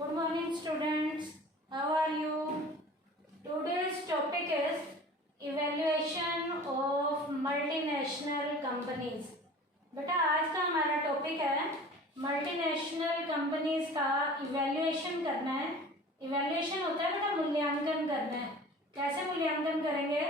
Good morning students. How are you? Today's topic is evaluation of multinational companies. बेटा आज का हमारा topic है मल्टीनेशनल कंपनीज का इवैल्यूएशन करना है। इवैल्यूएशन होता है बेटा मूल्यांकन करना है। कैसे मूल्यांकन करेंगे?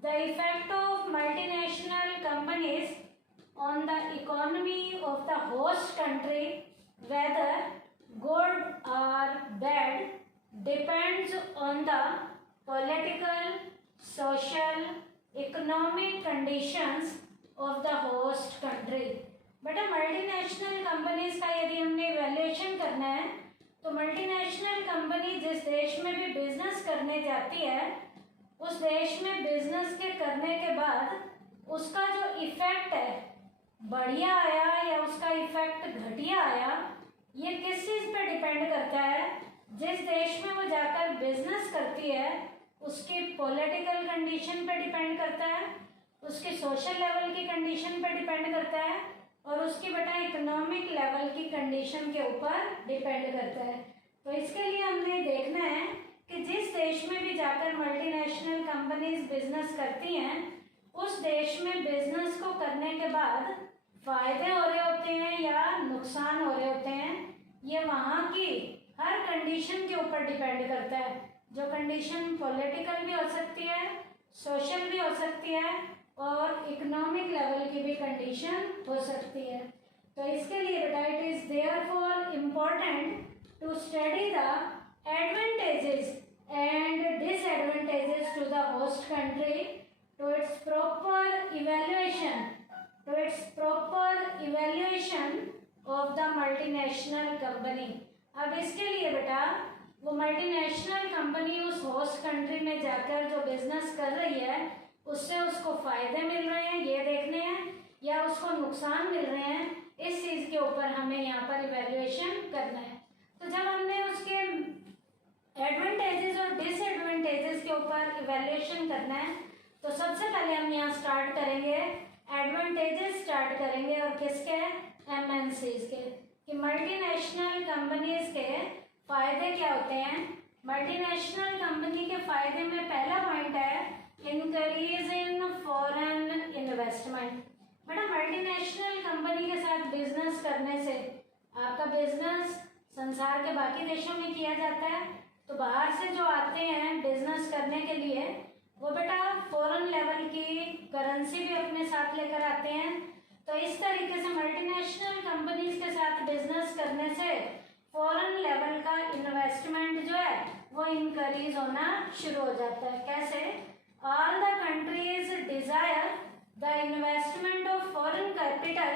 The effect of multinational companies on the economy of the host country, whether good or bad, depends on the political, social, economic conditions of the host country. बेटा मल्टीनेशनल कंपनीज का यदि हमने इवैल्यूएशन करना है तो मल्टीनेशनल कंपनी जिस देश में भी बिजनेस करने जाती है उस देश में बिजनेस के करने के बाद उसका जो इफेक्ट है बढ़िया आया या उसका इफेक्ट घटिया आया, ये किस चीज़ पे डिपेंड करता है? जिस देश में वो जाकर बिजनेस करती है उसकी पॉलिटिकल कंडीशन पे डिपेंड करता है, उसके सोशल लेवल की कंडीशन पे डिपेंड करता है और उसकी बेटा इकोनॉमिक लेवल की कंडीशन के ऊपर डिपेंड करता है। तो इसके लिए हमने देखना है कि जिस देश में भी जाकर मल्टीनेशनल कंपनीज बिजनेस करती हैं उस देश में बिजनेस को करने के बाद फायदे हो रहे होते हैं या नुकसान हो रहे होते हैं, ये वहाँ की हर कंडीशन के ऊपर डिपेंड करता है। जो कंडीशन पॉलिटिकल भी हो सकती है, सोशल भी हो सकती है और इकोनॉमिक लेवल की भी कंडीशन हो सकती है। तो इसके लिए बेटा it is therefore important to study the advantages and disadvantages to the host country to its proper evaluation of the multinational company. अब इसके लिए बेटा वो मल्टीनेशनल कंपनी उस होस्ट कंट्री में जाकर जो बिजनेस कर रही है उससे उसको फायदे मिल रहे हैं ये देखने हैं या उसको नुकसान मिल रहे हैं, इस चीज़ के ऊपर हमें यहाँ पर इवैल्यूएशन करना है। तो जब हमने उसके एडवांटेजेस और डिसएडवांटेजेस के ऊपर इवैल्यूएशन करना है तो सबसे पहले हम यहाँ स्टार्ट करेंगे एडवांटेजेस स्टार्ट करेंगे और किसके? एमएनसीज के, कि मल्टीनेशनल कंपनीज के फायदे क्या होते हैं। मल्टीनेशनल कंपनी के फायदे में पहला पॉइंट है इंक्रीज इन फॉरेन इन्वेस्टमेंट। बेटा मल्टीनेशनल कंपनी के साथ बिजनेस करने से आपका बिजनेस संसार के बाकी देशों में किया जाता है तो बाहर से जो आते हैं बिजनेस करने के लिए वो बेटा फॉरेन लेवल की करेंसी भी अपने साथ लेकर आते हैं। तो इस तरीके से मल्टीनेशनल कंपनीज के साथ बिजनेस करने से फॉरेन लेवल का इन्वेस्टमेंट जो है वो इंक्रीज होना शुरू हो जाता है। कैसे? All the countries desire the investment of foreign capital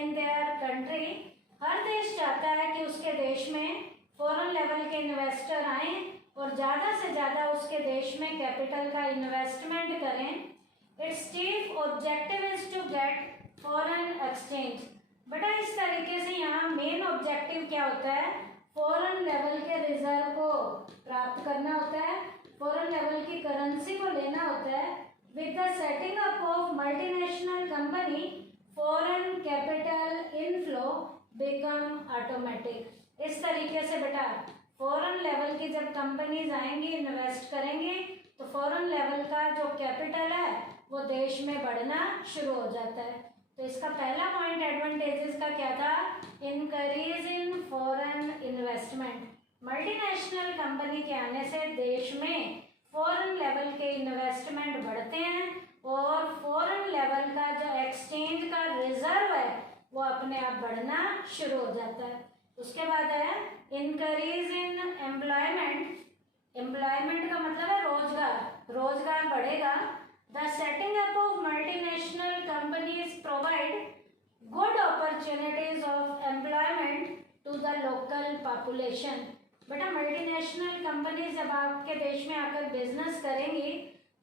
in their country. हर देश चाहता है कि उसके देश में फॉरेन लेवल के इन्वेस्टर आए और ज़्यादा से ज़्यादा उसके देश में कैपिटल का इन्वेस्टमेंट करें। Its chief objective is to get foreign exchange. बेटा इस तरीके से यहाँ मेन ऑब्जेक्टिव क्या होता है? फॉरेन लेवल के रिजर्व को प्राप्त करना होता है, फॉरेन लेवल की करेंसी को लेना होता है। With the setting up of multinational company foreign capital inflow become automatic. इस तरीके से बेटा फॉरेन लेवल की जब कंपनीज आएंगी इन्वेस्ट करेंगी तो फॉरेन लेवल का जो कैपिटल है वो देश में बढ़ना शुरू हो जाता है। तो इसका पहला पॉइंट एडवांटेजेस का क्या था? Increase in foreign investment. Multinational company के आने से देश में फॉरेन लेवल के इन्वेस्टमेंट बढ़ते हैं और फॉरेन लेवल का जो एक्सचेंज का रिजर्व है वो अपने आप बढ़ना शुरू हो जाता है। उसके बाद है इंक्रीज इन एम्प्लॉयमेंट। एम्प्लॉयमेंट का मतलब है रोजगार, रोजगार बढ़ेगा। The setting up of multinational companies provide good opportunities of employment to the local population. बेटा मल्टीनेशनल कंपनीज जब आपके देश में आकर बिजनेस करेंगी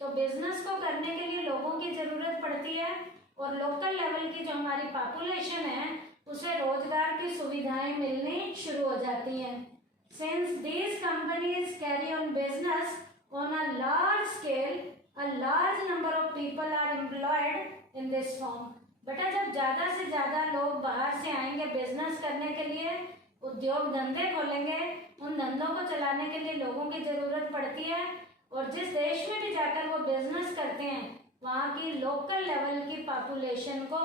तो बिजनेस को करने के लिए लोगों की ज़रूरत पड़ती है और लोकल लेवल की जो हमारी पॉपुलेशन है उसे रोजगार की सुविधाएं मिलनी शुरू हो जाती हैं। Since these companies carry on business on a large scale, a large number of people are employed in this form. बेटा जब ज़्यादा से ज़्यादा लोग बाहर से आएंगे बिजनेस करने के लिए, उद्योग धंधे खोलेंगे, उन उन धंधों को चलाने के लिए लोगों की ज़रूरत पड़ती है, और जिस देश में भी जाकर वो बिजनेस करते हैं वहाँ की लोकल लेवल की पॉपुलेशन को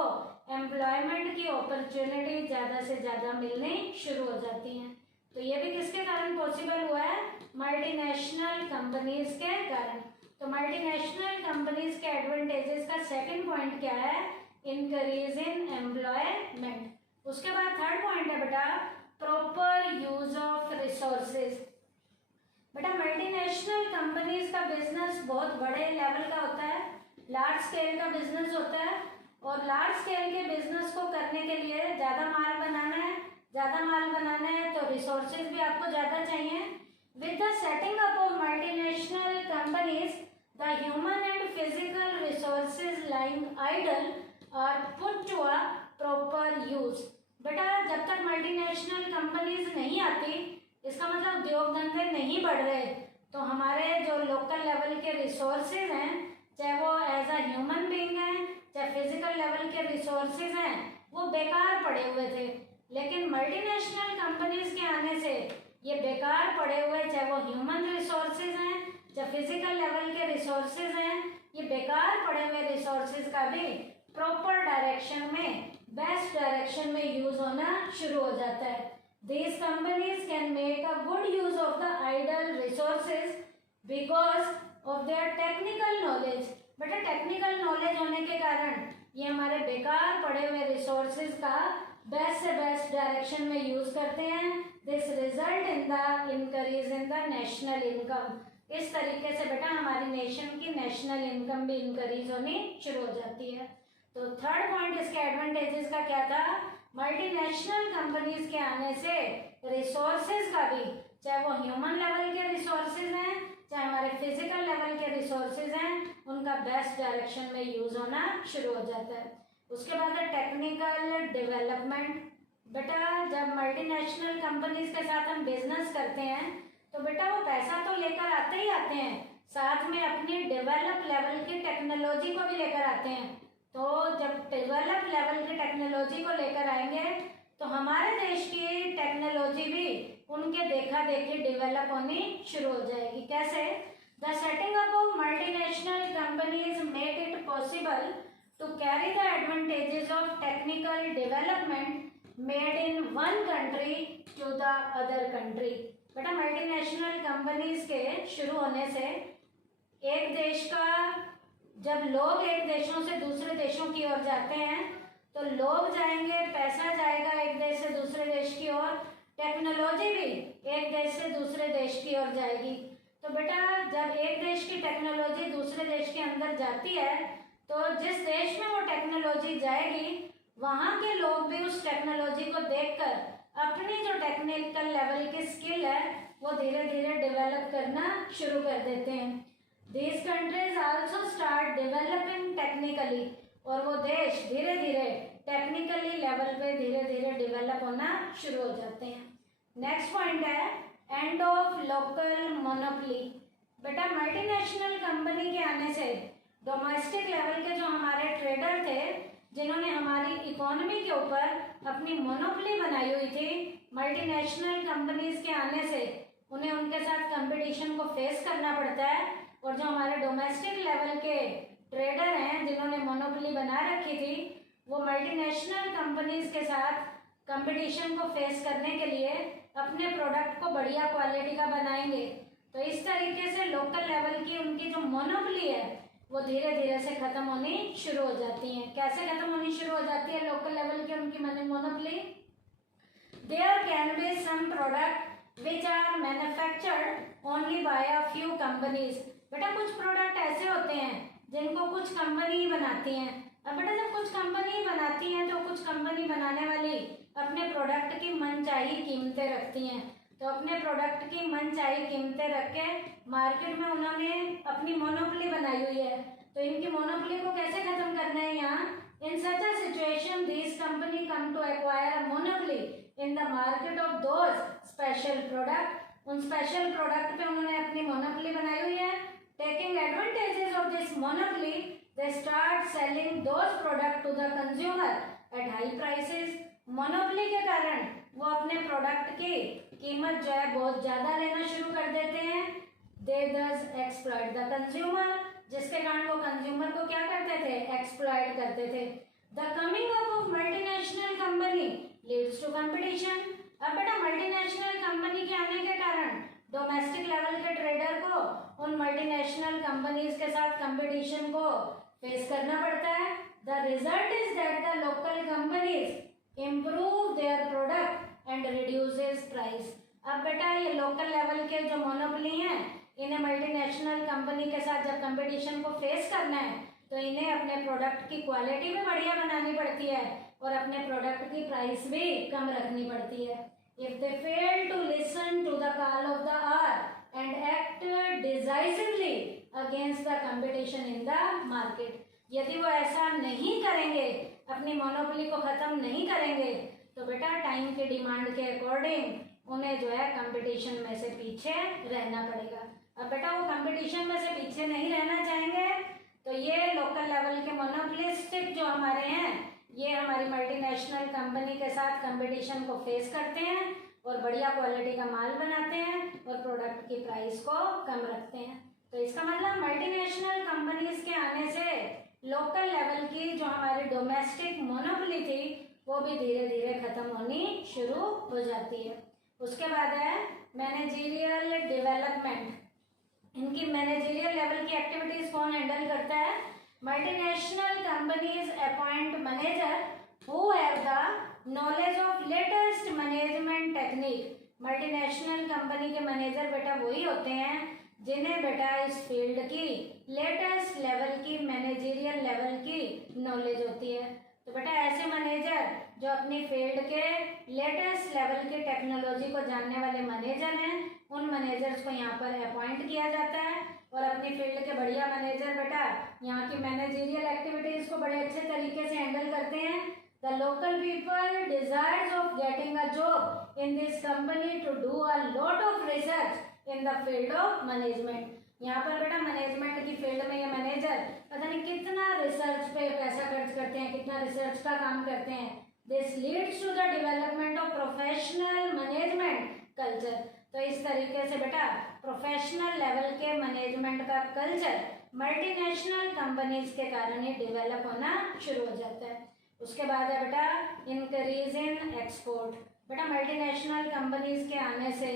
एम्प्लॉयमेंट की अपॉर्चुनिटी ज़्यादा से ज़्यादा मिलनी शुरू हो जाती हैं। तो ये भी किसके कारण पॉसिबल हुआ है? मल्टीनेशनल कंपनीज के कारण। तो मल्टीनेशनल कंपनीज के एडवांटेजेस का सेकंड पॉइंट क्या है? Increase in employment. उसके बाद थर्ड पॉइंट है बेटा प्रॉपर यूज ऑफ रिसोर्सेज। बेटा मल्टीनेशनल कंपनीज का बिजनेस बहुत बड़े लेवल का होता है, लार्ज स्केल का बिजनेस होता है, और लार्ज स्केल के बिजनेस को करने के लिए ज़्यादा माल बनाना है, ज़्यादा माल बनाना है तो रिसोर्सेज भी आपको ज़्यादा चाहिए। With the setting up of multinational companies the human and physical resources lying idle are put to a proper use. बेटा जब तक मल्टीनेशनल कंपनीज नहीं आती, इसका मतलब उद्योग धंधे नहीं बढ़ रहे, तो हमारे जो लोकल लेवल के रिसोर्सेज हैं, चाहे वो एज अ ह्यूमन बीइंग हैं, चाहे फिजिकल लेवल के रिसोर्सेज हैं, वो बेकार पड़े हुए थे। लेकिन मल्टीनेशनल कंपनीज के आने से ये बेकार पड़े हुए, चाहे वो ह्यूमन रिसोर्सेज हैं, चाहे फिजिकल लेवल के रिसोर्सेज हैं, ये बेकार पड़े हुए रिसोर्सेज का भी प्रॉपर डायरेक्शन में, बेस्ट डायरेक्शन में यूज होना शुरू हो जाता है। These companies can make a good use of the idle resources because of their technical knowledge। बेटा टेक्निकल नॉलेज होने के कारण ये हमारे बेकार पड़े हुए रिसोर्सेज का बेस्ट से बेस्ट डायरेक्शन में यूज करते हैं। This result in the increase in the national income. इस तरीके से बेटा हमारी नेशन की नेशनल इनकम भी इंक्रीज होनी शुरू हो जाती है। तो थर्ड पॉइंट इसके एडवांटेजेस का क्या था? मल्टीनेशनल कंपनीज के आने से रिसोर्सेज का भी, चाहे वो ह्यूमन लेवल के रिसोर्सेज हैं, चाहे हमारे फिजिकल लेवल के रिसोर्सेज हैं, उनका बेस्ट डायरेक्शन में यूज होना शुरू हो जाता है। उसके बाद है टेक्निकल डेवलपमेंट। बेटा जब मल्टीनेशनल कंपनीज के साथ हम बिजनेस करते हैं तो बेटा वो पैसा तो लेकर आते ही आते हैं, साथ में अपनी डेवलप लेवल की टेक्नोलॉजी को भी लेकर आते हैं। तो जब डेवलप लेवल की टेक्नोलॉजी को लेकर आएंगे तो हमारे देश की टेक्नोलॉजी भी उनके देखा देखी डेवलप होनी शुरू हो जाएगी। कैसे? The setting up of multinational companies make it possible to carry the advantages of technical development made in one country to the other country. बेटा मल्टीनेशनल कंपनीज के शुरू होने से एक देश का, जब लोग एक देशों से दूसरे देशों की ओर जाते हैं तो लोग जाएंगे, पैसा जाएगा एक देश से दूसरे देश की ओर, टेक्नोलॉजी भी एक देश से दूसरे देश की ओर जाएगी। तो बेटा जब एक देश की टेक्नोलॉजी दूसरे देश के अंदर जाती है तो जिस देश में वो टेक्नोलॉजी जाएगी वहाँ के लोग भी उस टेक्नोलॉजी को देखकर अपनी जो टेक्निकल लेवल की स्किल है वो धीरे धीरे डेवलप करना शुरू कर देते हैं। These countries also start developing technically, और वो देश धीरे धीरे टेक्निकली लेवल पे धीरे धीरे डेवलप होना शुरू हो जाते हैं। नेक्स्ट पॉइंट है एंड ऑफ लोकल मोनोपोली। बेटा मल्टीनेशनल कंपनी के आने से डोमेस्टिक लेवल के जो हमारे ट्रेडर थे, जिन्होंने हमारी इकोनॉमी के ऊपर अपनी मोनोपोली बनाई हुई थी, मल्टीनेशनल कंपनीज के आने से उन्हें उनके साथ कंपटीशन को फेस करना पड़ता है, और जो हमारे डोमेस्टिक लेवल के ट्रेडर हैं जिन्होंने मोनोपोली बना रखी थी, वो मल्टीनेशनल कंपनीज के साथ कंपटीशन को फेस करने के लिए अपने प्रोडक्ट को बढ़िया क्वालिटी का बनाएंगे। तो इस तरीके से लोकल लेवल की उनकी जो मोनोपोली है वो धीरे धीरे से खत्म होनी शुरू हो जाती है। कैसे खत्म होनी शुरू हो जाती है लोकल लेवल की उनकी monopoly? There can be some product which are manufactured only by a few companies. बेटा कुछ प्रोडक्ट ऐसे होते हैं जिनको कुछ कंपनी ही बनाती हैं। अब बेटा जब कुछ कंपनी बनाती हैं तो कुछ कंपनी बनाने वाली अपने प्रोडक्ट की मनचाही कीमतें रखती हैं। तो अपने प्रोडक्ट की मनचाही कीमतें रख के मार्केट में उन्होंने अपनी मोनोपोली बनाई हुई है। तो इनकी मोनोपोली को कैसे खत्म करना है यहाँ? In such a situation this company come to acquire a monopoly in the market of those special product. उन स्पेशल प्रोडक्ट पे उन्होंने अपनी मोनोपोली बनाई हुई है। Taking advantages of this monopoly, they start selling those products to the consumer at high prices। Monopoly के कारण वो अपने प्रोडक्ट की कीमत जो है बहुत ज़्यादा लेना शुरू कर देते हैं। दे thus exploit the consumer, जिसके कारण वो कंज्यूमर को क्या करते थे, एक्सप्लॉइट करते थे। The coming up of multinational company leads to competition. अब बेटा मल्टीनेशनल कंपनी के आने के कारण डोमेस्टिक लेवल के ट्रेडर को उन मल्टीनेशनल कंपनीज के साथ कंपटीशन को फेस करना पड़ता है। The result is that the local companies improve their product and reduces price. अब बेटा ये लोकल लेवल के जो मोनोपोली हैं, इन्हें मल्टीनेशनल कंपनी के साथ जब कंपटीशन को फेस करना है तो इन्हें अपने प्रोडक्ट की क्वालिटी भी बढ़िया बनानी पड़ती है और अपने प्रोडक्ट की प्राइस भी कम रखनी पड़ती है। If they fail to listen to the call of the hour and act decisively against the competition in the market, यदि वो ऐसा नहीं करेंगे, अपनी मोनोपोली को खत्म नहीं करेंगे, तो बेटा टाइम की डिमांड के अकॉर्डिंग उन्हें जो है कंपटीशन में से पीछे रहना पड़ेगा। अब बेटा वो कंपटीशन में से पीछे नहीं रहना चाहेंगे तो ये लोकल लेवल के मोनोपोलिस्टिक जो हमारे हैं, ये हमारी मल्टीनेशनल कंपनी के साथ कंपटीशन को फेस करते हैं और बढ़िया क्वालिटी का माल बनाते हैं और प्रोडक्ट की प्राइस को कम रखते हैं। तो इसका मतलब मल्टीनेशनल कंपनीज के आने से लोकल लेवल की जो हमारी डोमेस्टिक मोनोपोली थी वो भी धीरे धीरे खत्म होनी शुरू हो जाती है। उसके बाद है मैनेजरियल डेवलपमेंट। इनकी मैनेजरियल लेवल की एक्टिविटीज कौन हैंडल करता है? Multinational companies appoint manager who have the knowledge of latest management technique. Multinational company के मैनेजर बेटा वही होते हैं जिन्हें बेटा इस फील्ड की लेटेस्ट लेवल की मैनेजरियल लेवल की नॉलेज होती है। तो बेटा ऐसे मैनेजर जो अपनी फील्ड के लेटेस्ट लेवल की टेक्नोलॉजी को जानने वाले मैनेजर हैं, उन मैनेजर्स को यहाँ पर अपॉइंट किया जाता है और अपनी फील्ड के बढ़िया मैनेजर बेटा यहाँ की मैनेजरियल एक्टिविटीज को बड़े अच्छे तरीके से हैंडल करते हैं। The local people desires of getting a job in this company to do a lot of research in the field of management. यहाँ पर बेटा मैनेजमेंट की फील्ड में ये मैनेजर पता नहीं कितना रिसर्च पे पैसा खर्च करते हैं, कितना रिसर्च का काम करते हैं। This leads to the development of professional management culture. तो इस तरीके से बेटा प्रोफेशनल लेवल के मैनेजमेंट का कल्चर मल्टीनेशनल कंपनीज के कारण ही डेवलप होना शुरू हो जाता है। उसके बाद है बेटा इंक्रीज इन एक्सपोर्ट। बेटा मल्टीनेशनल कंपनीज के आने से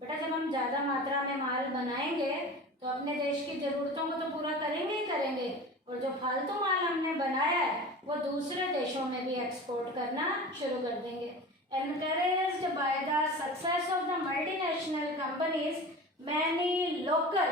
बेटा जब हम ज़्यादा मात्रा में माल बनाएंगे तो अपने देश की ज़रूरतों को तो पूरा करेंगे ही करेंगे और जो फालतू माल हमने बनाया है वो दूसरे देशों में भी एक्सपोर्ट करना शुरू कर देंगे। Encouraged by the success of the multinational companies, many local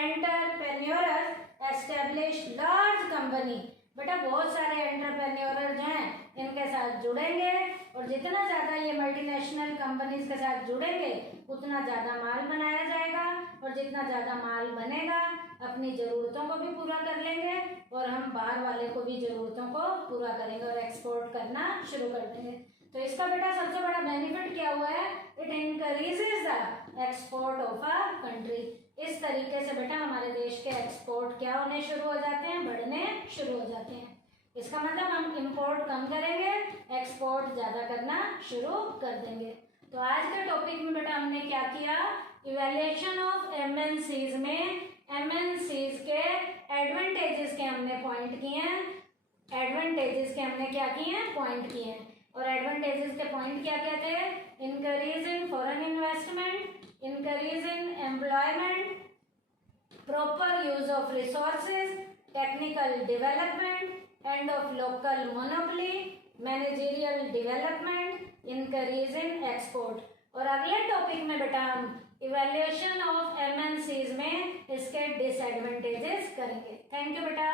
entrepreneurs established large company। बेटा बहुत सारे एंटरप्रेन्योर जो हैं इनके साथ जुड़ेंगे और जितना ज़्यादा ये मल्टीनेशनल कंपनीज के साथ जुड़ेंगे उतना ज़्यादा माल बनाया जाएगा और जितना ज़्यादा माल बनेगा अपनी ज़रूरतों को भी पूरा कर लेंगे और हम बाहर वाले को भी ज़रूरतों को पूरा करेंगे और एक्सपोर्ट करना शुरू कर देंगे। तो इसका बेटा सबसे बड़ा बेनिफिट क्या हुआ है? It increases the export of a country. इस तरीके से बेटा हमारे देश के एक्सपोर्ट क्या होने शुरू हो जाते हैं? बढ़ने शुरू हो जाते हैं। इसका मतलब हम इंपोर्ट कम करेंगे, एक्सपोर्ट ज़्यादा करना शुरू कर देंगे। तो आज के टॉपिक में बेटा हमने क्या किया? इवैल्यूएशन ऑफ एमएनसीज में एमएनसीज के एडवांटेजेस के हमने पॉइंट किए हैं। एडवांटेजेस के हमने क्या किए हैं? पॉइंट किए हैं। और एडवांटेजेस के पॉइंट क्या क्या थे? Increase in foreign investment, increase in employment, proper use of resources, technical development, end of local monopoly, managerial development, increase in export. और अगले टॉपिक में बेटा हम इवैल्यूएशन ऑफ एमएनसीज में इसके डिसएडवांटेजेस करेंगे। थैंक यू बेटा।